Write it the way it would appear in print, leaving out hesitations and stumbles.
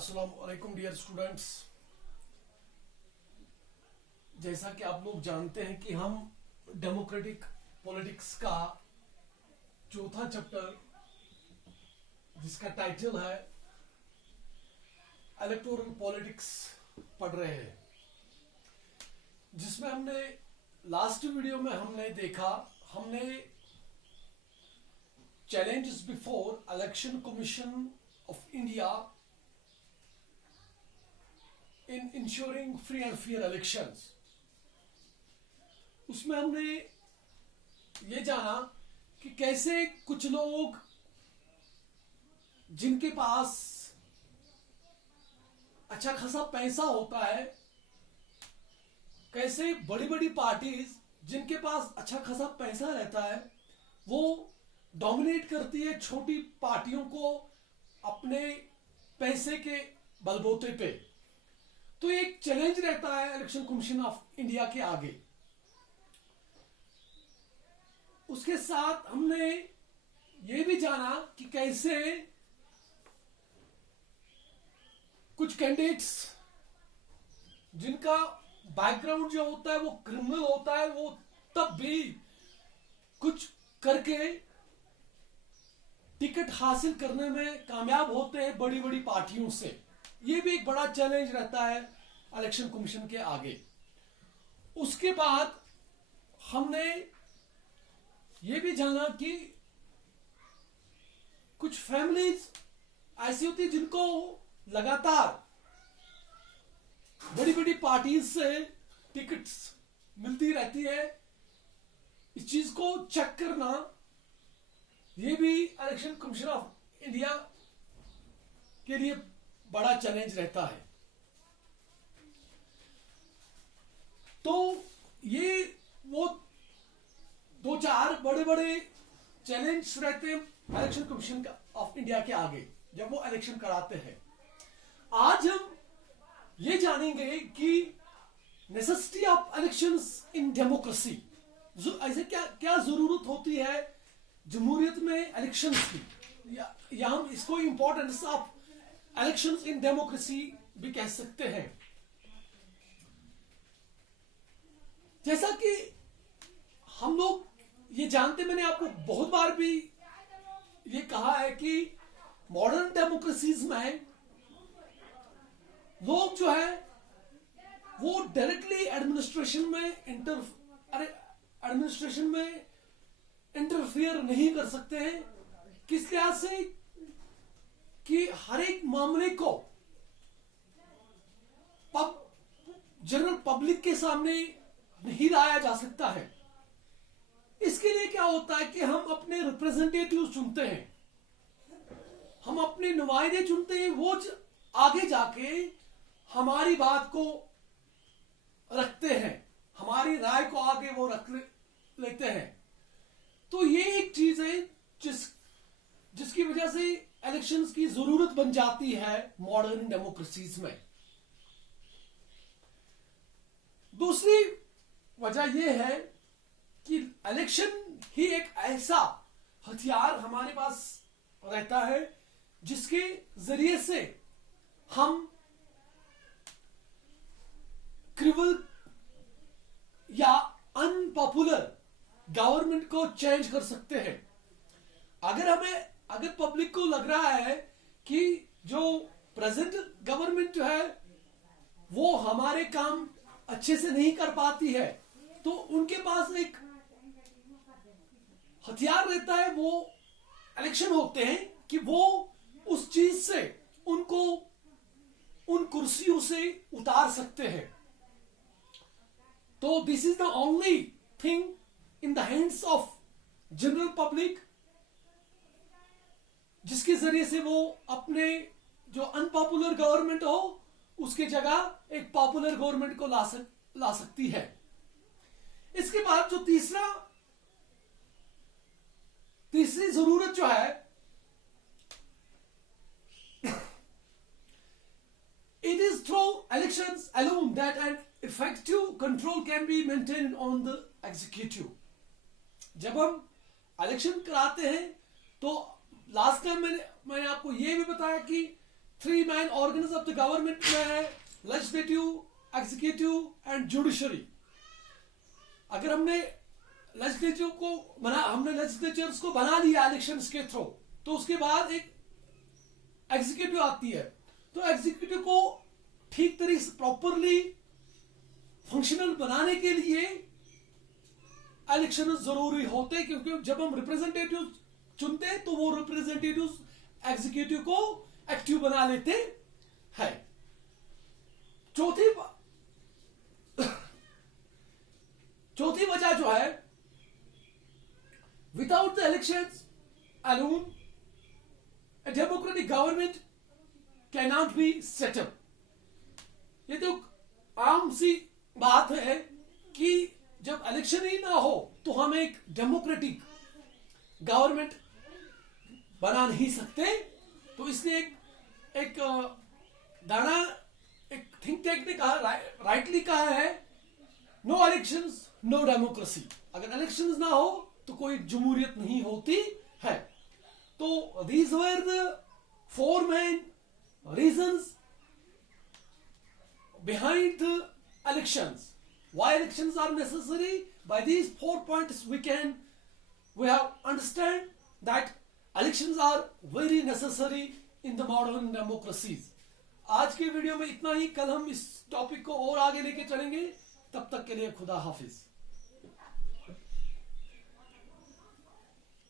अस्सलाम वालेकुम dear students. जैसा कि आप लोग जानते हैं कि हम डेमोक्रेटिक पॉलिटिक्स का चौथा चैप्टर जिसका टाइटल है इलेक्टोरल पॉलिटिक्स पढ़ रहे हैं, जिसमें हमने लास्ट वीडियो में हमने challenges before election commission of India in ensuring free and fair elections. उसमें हमने ये जाना कि कैसे कुछ लोग जिनके पास अच्छा खासा पैसा होता है, कैसे बड़ी बड़ी पार्टीज जिनके पास अच्छा खासा पैसा रहता है वो डोमिनेट करती है छोटी पार्टियों को अपने पैसे के बलबूते पे। तो एक चैलेंज रहता है इलेक्शन कमीशन ऑफ इंडिया के आगे। उसके साथ हमने ये भी जाना कि कैसे कुछ कैंडिडेट्स जिनका बैकग्राउंड जो होता है वो क्रिमिनल होता है, वो तब भी कुछ करके टिकट हासिल करने में कामयाब होते हैं बड़ी बड़ी पार्टियों से। ये भी एक बड़ा चैलेंज रहता है इलेक्शन कमीशन के आगे। उसके बाद हमने ये भी जाना कि कुछ फैमिलीज ऐसी होती है जिनको लगातार बड़ी बड़ी पार्टीज से टिकट्स मिलती रहती है। इस चीज को चेक करना ये भी इलेक्शन कमीशन ऑफ इंडिया के लिए बड़ा चैलेंज रहता है। तो ये वो दो चार बड़े बड़े चैलेंज रहते हैं इलेक्शन कमीशन ऑफ इंडिया के आगे जब वो इलेक्शन कराते हैं। आज हम ये जानेंगे कि necessity of elections in democracy, ऐसे क्या क्या जरूरत होती है जमहूरियत में इलेक्शंस की, या हम इसको importance of elections in democracy भी कह सकते हैं। जैसा कि हम लोग ये जानते, मैंने आपको बहुत बार भी ये कहा है कि मॉडर्न डेमोक्रेसीज में लोग जो है वो डायरेक्टली एडमिनिस्ट्रेशन में इंटरफियर नहीं कर सकते हैं। किस लिहाज से कि हर एक मामले को जनरल पब्लिक के सामने नहीं लाया जा सकता है। इसके लिए क्या होता है कि हम अपने रिप्रेजेंटेटिव चुनते हैं, हम अपने नुमाइंदे चुनते हैं, वो आगे जाके हमारी बात को रखते हैं, हमारी राय को आगे वो रख लेते हैं। तो ये एक चीज है जिसकी वजह से इलेक्शंस की जरूरत बन जाती है मॉडर्न डेमोक्रेसीज में। दूसरी वजह यह है कि इलेक्शन ही एक ऐसा हथियार हमारे पास रहता है जिसके जरिए से हम क्रिमिनल या अनपॉपुलर गवर्नमेंट को चेंज कर सकते हैं। अगर पब्लिक को लग रहा है कि जो प्रेजेंट गवर्नमेंट जो है वो हमारे काम अच्छे से नहीं कर पाती है, तो उनके पास एक हथियार रहता है, वो इलेक्शन होते हैं कि वो उस चीज से उनको उन कुर्सियों से उतार सकते हैं। तो this is the only thing in the hands of general public जिसके जरिए से वो अपने जो अनपॉपुलर गवर्नमेंट हो उसके जगह एक पॉपुलर गवर्नमेंट को ला सकती है। इसके बाद जो तीसरी जरूरत जो है, it is through elections alone that an effective control can be maintained on the executive। जब हम इलेक्शन कराते हैं तो लास्ट टाइम मैंने आपको यह भी बताया कि 3 man organs of the government में है लेजिस्लेटिव, एग्जीक्यूटिव एंड जुडिशरी। अगर हमने लेजिस्लेचर्स को बना लिया इलेक्शंस के थ्रू, तो उसके बाद एक एग्जीक्यूटिव आती है। तो एग्जीक्यूटिव को ठीक तरीके से प्रॉपरली फंक्शनल बनाने के लिए इलेक्शन जरूरी होते, क्योंकि जब हम रिप्रेजेंटेटिव चुनते हैं तो वो रिप्रेजेंटेटिव एग्जीक्यूटिव को एक्टिव बना लेते हैं। चौथी वजह जो है, without the elections alone a democratic government cannot be set up। ये तो आम सी बात है कि जब इलेक्शन ही ना हो तो हम एक डेमोक्रेटिक गवर्नमेंट बना नहीं सकते। तो इसलिए एक दाना एक थिंक टैंक ने कहा, राइटली कहा है, नो इलेक्शंस नो डेमोक्रेसी। अगर इलेक्शंस ना हो तो कोई जमहूरियत नहीं होती है। तो these were the 4 main reasons behind the elections. Why elections are necessary? By these 4 points we have understand that elections are very necessary in the modern democracies. आज के वीडियो में इतना ही। कल हम इस टॉपिक को और आगे लेके चलेंगे। तब तक के लिए खुदा हाफिज।